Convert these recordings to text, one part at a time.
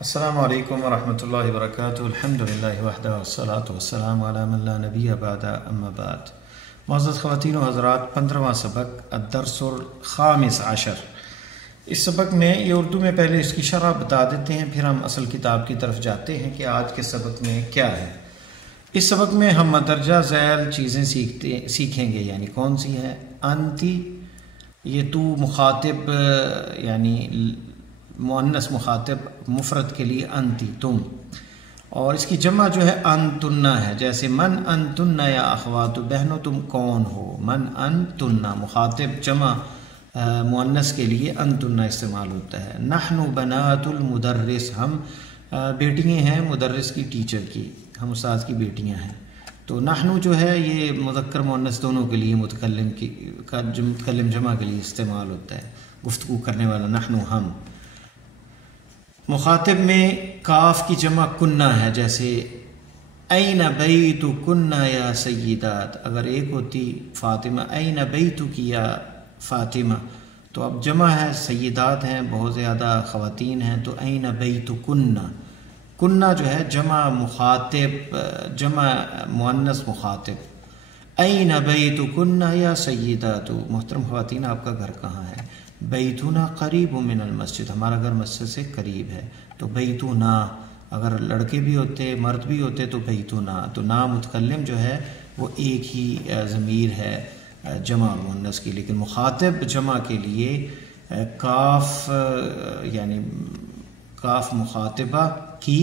السلام علیکم ورحمۃ اللہ وبرکاتہ۔ الحمدللہ وحدہ والصلاۃ والسلام علی من لا نبی بعد اما بعد۔ معزز خواتین و حضرات، 15واں سبق الدرس الخامس عشر۔ اس سبق میں یہ اردو میں پہلے اس کی شرح بتا دیتے ہیں، پھر ہم اصل کتاب کی طرف جاتے ہیں کہ آج کے سبق میں کیا ہے۔ اس سبق میں ہم مندرجہ ذیل چیزیں سیکھیں گے، یعنی کون سی ہے؟ انتی، یہ تو مخاطب یعنی مؤنث مخاطب مفرد کے لیے انتی تم، اور اس کی جمع جو ہے انتنا ہے، جیسے من انتنا یا اخوات، بہنوں تم کون ہو، من انتنا مخاطب جمع مؤنث کے لیے انتنا استعمال ہوتا ہے۔ نحن بنات المدرس، ہم بیٹیاں ہیں مدرس کی، ٹیچر کی، ہم استاد کی بیٹیاں ہیں۔ تو نحن جو ہے یہ مذکر مؤنث دونوں کے لیے متکلم جمع کے لیے استعمال ہوتا ہے، گفتگو کرنے والا نحن ہم۔ مخاطب میں کاف کی جمع کنہ ہے، جیسے این بیت کنہ یا سیدات، اگر ایک ہوتی فاطمہ این بیت کی یا فاطمہ، تو اب جمع ہے، سیدات ہیں، بہت زیادہ خواتین ہیں، تو این بیت کنہ، کنہ جو ہے جمع مخاطب، جمع مؤنث مخاطب۔ این بیت کنہ یا سیدات، محترم خواتین آپ کا گھر کہاں ہے؟ بیتنا قریب من المسجد، ہمارا گھر مسجد سے قریب ہے، تو بیتنا، اگر لڑکے بھی ہوتے مرد بھی ہوتے تو بیتنا، تو نا متکلم جو ہے وہ ایک ہی ضمیر ہے جمع اور مؤنث کی، لیکن مخاطب جمع کے لیے کاف یعنی کاف مخاطبہ کی،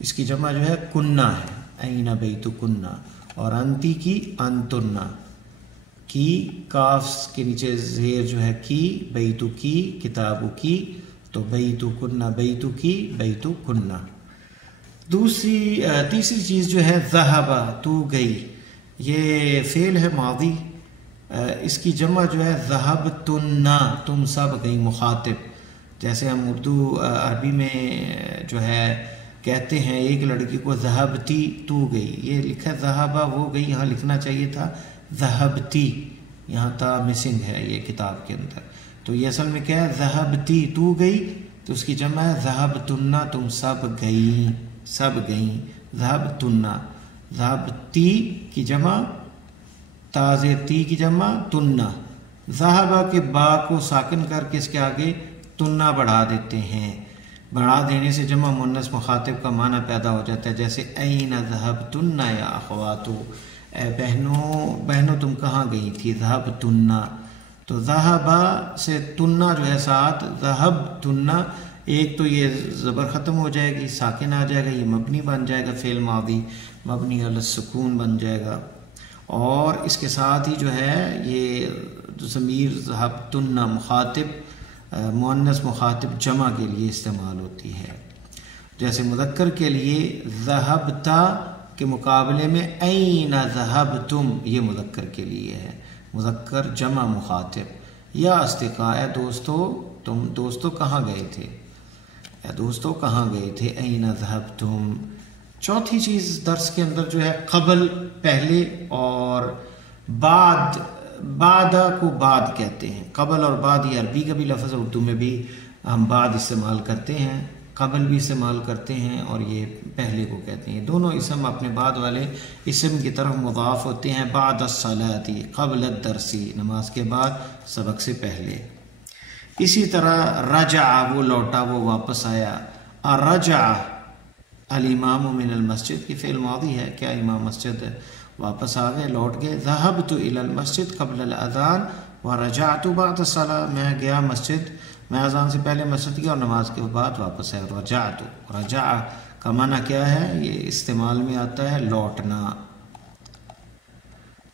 اس کی جمع جو ہے کنہ ہے، این بیت کنہ، اور انتی کی انتنا کی، کاف کے نیچے زیر جو ہے کی، بیتو کی، کتابو کی، تو بیتو کنہ، بیتو کی، بیتو کنہ۔ تیسری چیز جو ہے ذہبہ، تو گئی، یہ فعل ہے ماضی، اس کی جمع جو ہے ذہبتنا، تم سب گئی، مخاطب، جیسے ہم اردو عربی میں جو ہے کہتے ہیں ایک لڑکی کو ذہبتی، تو گئی، یہ لکھا ذہبہ وہ گئی، یہاں لکھنا چاہیے تھا ذہبتی، یہاں تا مسنگ ہے یہ کتاب کے اندر، تو یہ اصل میں کیا ہے؟ ذہبتی، تو گئی، تو اس کی جمع ہے ذہبتنا، تم سب گئیں، سب گئیں، ذہبتنا، ذہبتی کی جمع، تازیتی کی جمع تنہ، ذہبہ کے با کو ساکن کر کے اس کے آگے تنہ بڑھا دیتے ہیں، بڑھا دینے سے جمع مؤنث مخاطب کا معنی پیدا ہو جاتا ہے، جیسے این ذہبتن یا اخواتو، اے بہنوں تم کہاں گئی تھی، ذہبتن، تو ذہبہ سے تنہ جو ہے ساتھ، ذہبتن، ایک تو یہ زبر ختم ہو جائے گی، ساکن آ جائے گا، یہ مبنی بن جائے گا، فعل ماضی مبنی علی السکون بن جائے گا، اور اس کے ساتھ ہی جو ہے یہ ضمیر ذہبتن مخاطب مؤنث مخاطب جمع کے لیے استعمال ہوتی ہے، جیسے مذکر کے لیے ذہبتا کے مقابلے میں این ذہبتم، یہ مذکر کے لیے ہے، مذکر جمع مخاطب، یا اصدقاء، اے دوستو، تم دوستو کہاں گئے تھے، اے دوستو کہاں گئے تھے، این ذہبتم۔ چوتھی چیز درس کے اندر جو ہے قبل، پہلے، اور بعد، بعد کو بعد کہتے ہیں، قبل اور بعد یہ عربی کا بھی لفظ ہے، اردو میں بھی ہم بعد استعمال کرتے ہیں، قبل بھی استعمال کرتے ہیں، اور یہ پہلے کو کہتے ہیں، دونوں اسم اپنے بعد والے اسم کی طرف مضاف ہوتے ہیں، بعد الصلاۃ، قبل الدرس، نماز کے بعد، سبق سے پہلے۔ اسی طرح رجع، وہ لوٹا، وہ واپس آیا، الرجع الامام من المسجد کی فعل ماضی ہے، کیا امام مسجد واپس آ گئے، لوٹ گئے، ذهبت الى المسجد قبل الاذان ورجعت بعد الصلاة، میں گیا مسجد، میں اذان سے پہلے مسجد گیا اور نماز کے بعد واپس آیا، رجعت، رجع کا معنی کیا ہے؟ یہ استعمال میں آتا ہے لوٹنا۔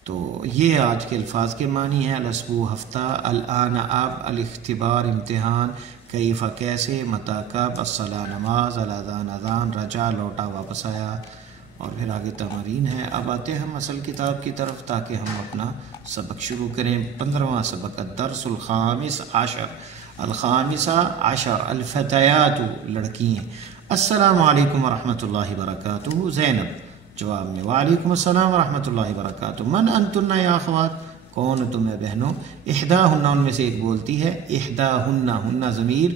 تو یہ آج کے الفاظ کے معنی ہے، الاسبوع ہفتہ، الان اب، الاختبار امتحان، کیف کیسے، متی کب، الصلاۃ نماز، الاذان اذان، رجع لوٹا واپس آیا، اور پھر آگے تمارین ہے۔ اب آتے ہیں ہم اصل کتاب کی طرف تاکہ ہم اپنا سبق شروع کریں۔ 15واں سبق الدرس الخامس عشر، الخامسہ عشر، الفتیات، لڑکیاں۔ السلام علیکم ورحمۃ اللہ وبرکاتہ، زینب، جواب میں وعلیکم السلام ورحمۃ اللہ وبرکاتہ، من انتن یا اخوات، کون تمہیں بہنوں، احداہن، ان میں سے ایک بولتی ہے، احداہن، ہن ضمیر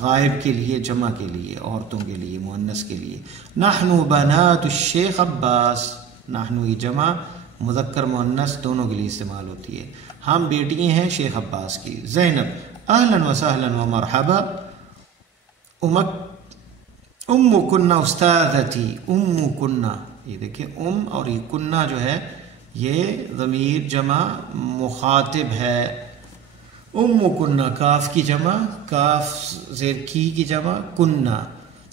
غائب کے لیے، جمع کے لیے، عورتوں کے لیے، مؤنث کے لیے. نحن بنات الشیخ عباس، نحن یہ جمع مذکر مؤنث دونوں کے لیے استعمال ہوتی ہے. ہم بیٹیاں ہیں شیخ عباس کی. زینب اہلا وسہلا ومرحبا. ام کنہ استاذتی، ام کنہ، یہ دیکھیں ام اور یہ کنہ جو ہے یہ ضمیر جمع مخاطب ہے. ام کنہ کاف کی جمع، کاف زیر کی جمع کنہ،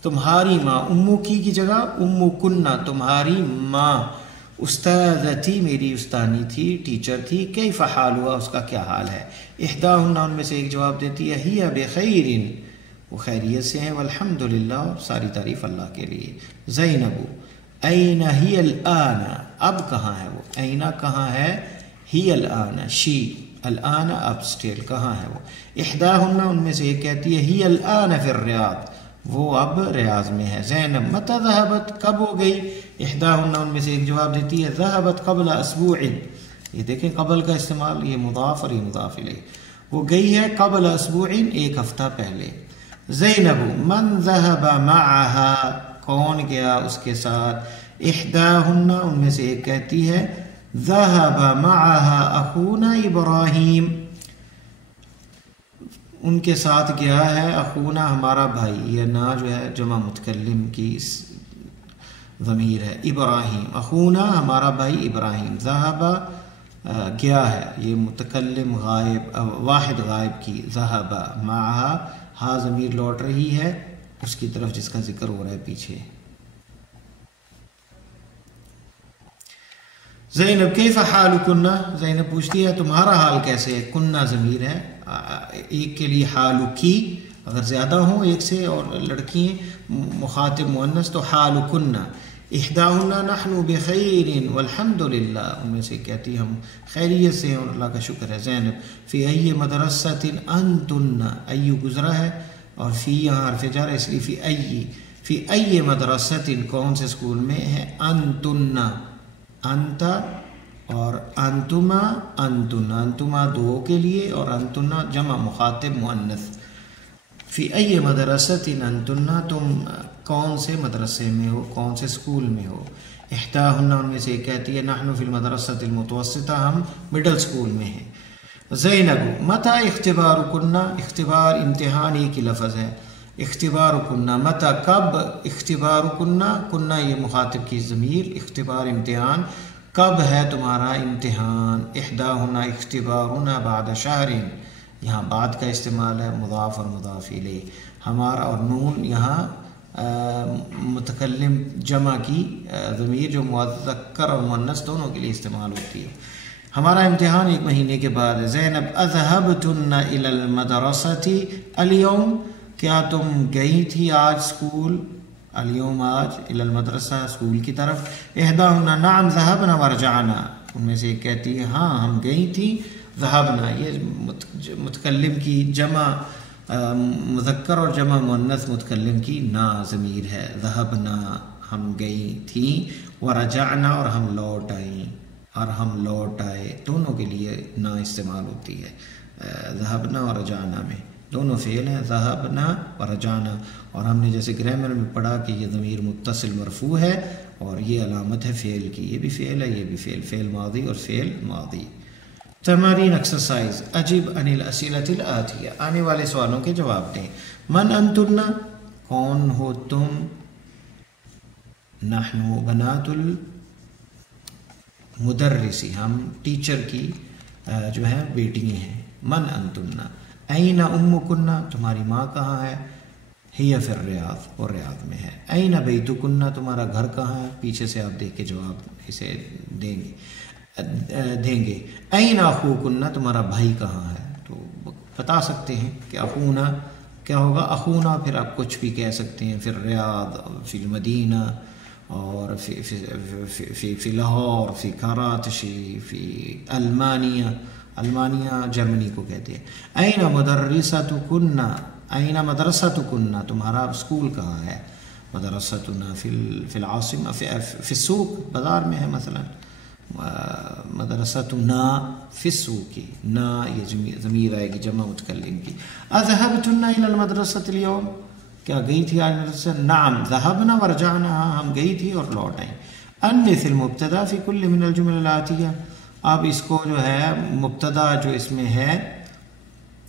تمہاری ماں. امو کی جگہ ام کنہ تمہاری ماں. استاذتی میری استانی تھی، ٹیچر تھی. کیف حال ہوا، اس کا کیا حال ہے. احداہن ان میں سے ایک جواب دیتی ہے ہی بخیر، وہ خیریت سے ہیں. والحمد للہ، ساری تعریف اللہ کے لیے. زینب این ہی الآن، اب کہاں ہے وہ. این کہاں ہے، ہی الآن شی، الآن اب اسٹیل کہاں ہے وہ. احداہن ان میں سے ایک کہتی ہے ہی الآن فی الریاض، وہ اب ریاض میں ہے. زینب متی ذہبت، کب ہو گئی. احداہن ان میں سے ایک جواب دیتی ہے ذہبت قبل اسبوع، یہ دیکھیں قبل کا استعمال، یہ مضاف اور یہ مضاف الیہ. وہ گئی ہے قبل اسبوع، ایک ہفتہ پہلے. زینب من ذہب معها، کون گیا اس کے ساتھ. احداہن ان میں سے ایک کہتی ہے ذہب معها اخونا ابراہیم، ان کے ساتھ گیا ہے اخونا ہمارا بھائی. یہ نا جو ہے جمع متکلم کی ضمیر ہے. ابراہیم اخونا ہمارا بھائی ابراہیم. ذہب گیا ہے، یہ متکلم غائب واحد غائب کی. ذہب معها، ہاں ضمیر لوٹ رہی ہے اس کی طرف جس کا ذکر ہو رہا ہے پیچھے. زینب کیف حال کنہ، زینب پوچھتی ہے تمہارا حال کیسے ہے. کنہ ضمیر ہے، ایک کے لیے حال کی، اگر زیادہ ہوں ایک سے اور لڑکی مخاطب مؤنث تو حال کنہ. احداہن نحن بخیر والحمد للہ، ان میں سے کہتی ہم خیریت سے ہیں اور اللہ کا شکر ہے. زینب فی ای مدرسۃ انتن، ای گزرا ہے اور فی یہاں حرف جر اس لیے فی ای مدرسۃ کون سے اسکول میں ہے. انتن، انت اور انتما، انتن، انتما دو کے لیے اور انتنا جمع مخاطب مؤنث. فی ای مدرسۃ انتن، تم کون سے مدرسے میں ہو، کون سے اسکول میں ہو. احداہن ان میں سے ایک کہتی ہے نحن فی المدرسۃ المتوسطہ، ہم مڈل اسکول میں ہیں. زینب متی اختبار کنہ، اختبار امتحان ایک ہی لفظ ہے. اختبار کنہ متی کب. اختبار کنہ، کنہ یہ مخاطب کی ضمیر، اختبار امتحان، کب ہے تمہارا امتحان. احداہن اختبارنا بعد شہر، یہاں بعد کا استعمال ہے، مضاف اور مضاف الیہ. ہمارا اور نون یہاں متکلم جمع کی ضمیر جو مذکر اور مؤنث دونوں کے لیے استعمال ہوتی ہے. ہمارا امتحان ایک مہینے کے بعد ہے. زینب اذهبتن الى المدرسة اليوم، کیا تم گئی تھی آج اسکول. اليوم آج، الى المدرسہ اسکول کی طرف. احداہن نعم ذهبنا ورجعنا، ان میں سے ایک کہتی ہے ہاں ہم گئی تھی. ذهبنا یہ متکلم کی جمع مذکر اور جمع مؤنث متکلم کی نا ضمیر ہے. ذهبنا ہم گئی تھیں، ورجعنا اور ہم لوٹ آئیں، اور ہم لوٹ آئے، دونوں کے لیے نا استعمال ہوتی ہے. ذهبنا اور رجعنا میں دونوں فعل ہیں، ذهبنا اور رجعنا. اور ہم نے جیسے گرامر میں پڑھا کہ یہ ضمیر متصل مرفوع ہے اور یہ علامت ہے فعل کی. یہ بھی فعل ہے، یہ بھی فعل ماضی اور فعل ماضی. تمارین ایکسرسائز. اجب عن الاسئلۃ الآتیہ، آنے والے سوالوں کے جواب دیں. من انتن، کون ہو تم. نحن بنات المدرسی، ہم ٹیچر کی جو ہے بیٹیاں ہیں. من انتن. این ام کنہ، تمہاری ماں کہاں ہے. ہی فی الریاض، اور ریاض میں ہے. این بیتکن، تمہارا گھر کہاں ہے. پیچھے سے آپ دیکھ کے جواب اسے دیں گے. این اخوکن، تمہارا بھائی کہاں ہے. تو بتا سکتے ہیں کہ اخونا کیا ہوگا. اخونا پھر آپ کچھ بھی کہہ سکتے ہیں. فی الریاض، فی المدینہ، اور فی لاہور، فی کراچی، فی المانیہ. المانیہ جرمنی کو کہتے ہیں. این مدرستکن، این مدرستکن، تمہارا اسکول کہاں ہے. مدرستنا فی العاصمہ، فی السوق، بازار میں ہے مثلا. مدرستنا فی السوق، نا یہ ضمیر آئے گی جمع متکلم کی. اذهبتن الى المدرسة اليوم، کیا گئی تھی آج مدرسہ؟ نعم ذهبنا ورجعنا، ہم گئی تھی اور لوٹ آئیں. انث المبتدا فی کل من الجمل الآتیہ، اب اس کو جو ہے مبتدا جو اس میں ہے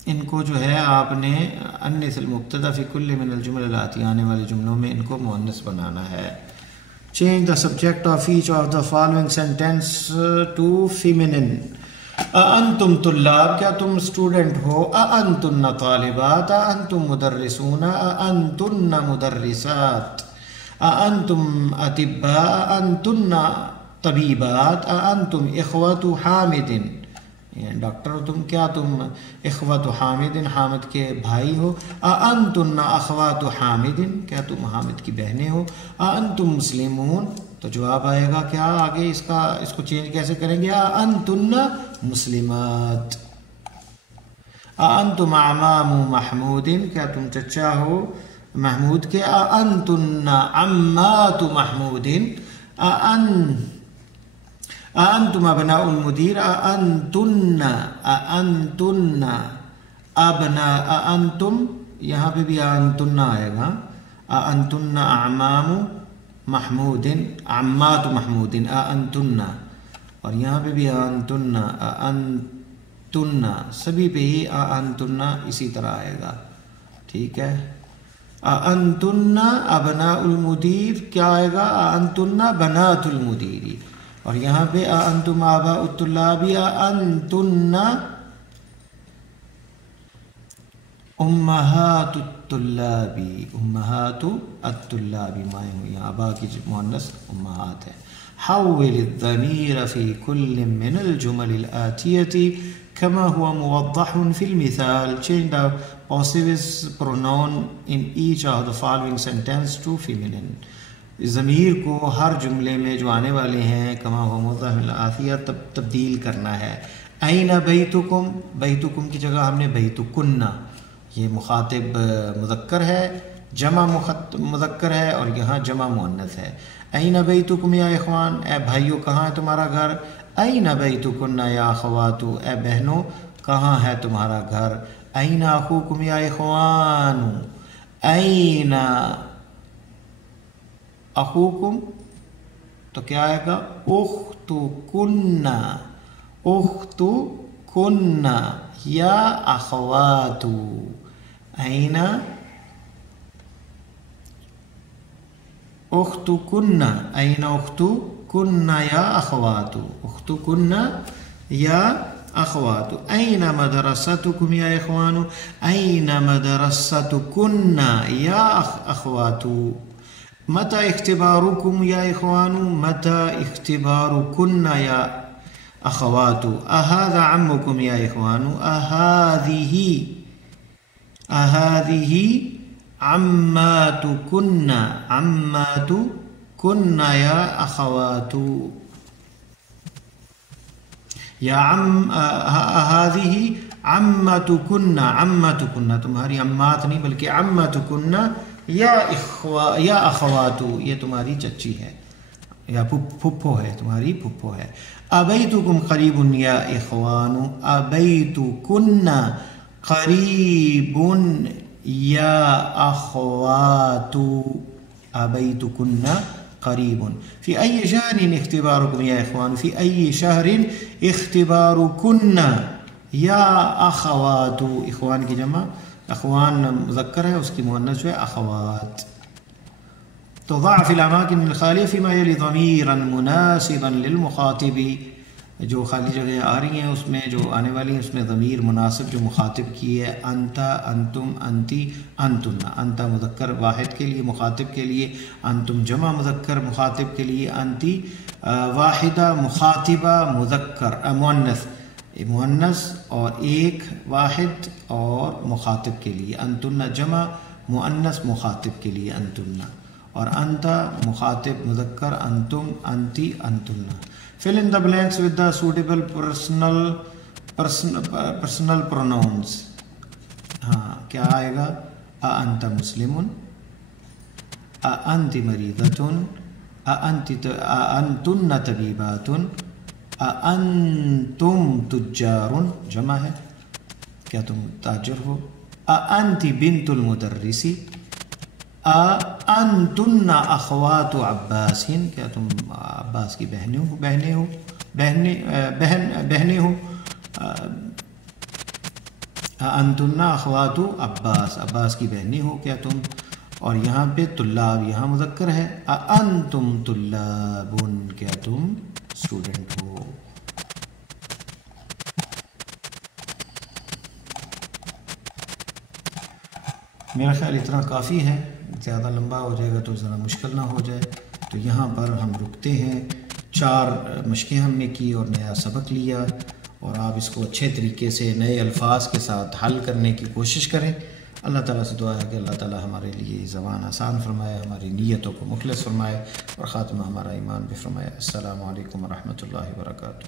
ان کو جو ہے آپ نے انث المبتدا فی کل من الجمل الآتیہ، آنے والے جملوں میں ان کو مؤنث بنانا ہے. Change the subject of each of the following sentence to feminine. أأنتم طلاب، کیا تم اسٹوڈنٹ ہو؟ أأنتن طالبات، أأنتم مدرسون، أأنتن مدرسات، أأنتم أطباء، أأنتن طبيبات، أأنتم إخوة حامد، ڈاکٹر ہو تم، کیا تم اخوت حامد، حامد کے بھائی ہو؟ أأنتن أخوات حامد، کیا تم حامد کی بہنیں ہو؟ أأنتم مسلمون، تو جواب آئے گا کیا آگے اس کو چینج کیسے کریں گے؟ أأنتن مسلمات. أأنتم أعمام محمود، کیا تم چچا ہو محمود کے؟ أأنتن عمات محمود، أأنتم أبناء المدير، أأنتن أبناء، أأنتم یہاں پہ بھی أأنتن آئے گا. أأنتن أعمام محمود، عمات محمود، أأنتن، اور یہاں پہ بھی أأنتن، أأنتن سبھی پہ ہی أأنتن اسی طرح آئے گا. ٹھیک ہے. أأنتن أبناء المدير کیا آئے گا؟ أأنتن بنات المدير، اور یہاں پہ أأنتم آباء الطلاب، أأنتن امہات الطلاب، امہات الطلاب مائیں ہوئی، آباء کی مؤنث امہات ہے. حول الضمیر فی کل من الجمل الآتیة كما هو موضح في المثال. Change the possessive pronoun in each of the following sentence to feminine. ضمیر کو ہر جملے میں جو آنے والے ہیں کما هو موضح في الآتیہ تبدیل کرنا ہے. أين بیتکم، بیتکم کی جگہ ہم نے بیتکن، یہ مخاطب مذکر ہے، جمع مذکر ہے، اور یہاں جمع مؤنث ہے. أين بیتکم یا اخوان، اے بھائیو کہاں ہے تمہارا گھر؟ أين بیتکن یا اخوات، اے بہنوں کہاں ہے تمہارا گھر؟ أين اخوکم یا اخوان، أين اخوکم تو کیا آئے گا؟ اختکن، اختکن یا اخوات. أين اختکن، أين اختکن یا اخوات، اختکن یا اخوات. أين مدرستکم یا اخوان، أين مدرستکن یا اخوات. متى اختباركم یا اخوان، متى اختباركن یا اخوات. أهذا عمكم یا اخوان، أهذه عماتكن، عماتكن یا اخوات. یا هذه عمتكن، عمتكن تمہاری عمات نہیں بلکہ عمتكن یا اخوات، یہ تمہاری چچی ہے یا پھپھو ہے، تمہاری پھپھو ہے. ابیتکم قریب یا اخوان، ابیتکن قریب یا اخوات، ابیتکن قریب. فی ای شہر اختبارکم یا اخوان، فی ای شہر اختبارکن یا اخوات. اخوان کی جمع، اخوان مذکر ہے، اس کی مؤنث جو ہے اخوات. تو ضع فی الاماکن الخالیہ فیما یلی ضمیرا مناسبا للمخاطب، جو خالی جگہ آ رہی ہیں اس میں جو آنے والی ہیں اس میں ضمیر مناسب جو مخاطب کی ہے. انت، انتم، انتی، انتن. انت مذکر واحد کے لیے مخاطب کے لیے، انتم جمع مذکر مخاطب کے لیے، انتی واحدہ مخاطبہ مذکر مؤنث، مؤنث اور ایک واحد اور مخاطب کے لیے. انتن جمع مؤنث مخاطب کے لیے انتن، اور انت مخاطب مذکر، انتم، انتی، انتن. Fill in the blanks with the suitable personal pronouns. ہاں کیا آئے گا؟ أأنت مسلم، أأنت مریضة، أأنتن طبیبات، أأنتم تجار جمع ہے، کیا تم تاجر ہو؟ أأنت بنت المدرس؟ أأنتن أخوات عباس؟ کیا تم عباس کی بہنیں ہو؟ أأنتن أخوات عباس، عباس کی بہنیں ہو کیا تم؟ اور یہاں پہ طلاب یہاں مذکر ہے، أأنتم طلاب، کیا تم اسٹوڈنٹ ہو؟ میرا خیال اتنا کافی ہے، زیادہ لمبا ہو جائے گا تو ذرا مشکل نہ ہو جائے، تو یہاں پر ہم رکتے ہیں۔ 4 مشقیں ہم نے کی اور نیا سبق لیا، اور آپ اس کو اچھے طریقے سے نئے الفاظ کے ساتھ حل کرنے کی کوشش کریں۔ اللہ تعالیٰ سے دعا ہے کہ اللہ تعالیٰ ہمارے لیے زبان آسان فرمائے، ہماری نیتوں کو مخلص فرمائے، اور خاتمہ ہمارا ایمان بھی فرمائے۔ السلام علیکم ورحمۃ اللہ وبرکاتہ۔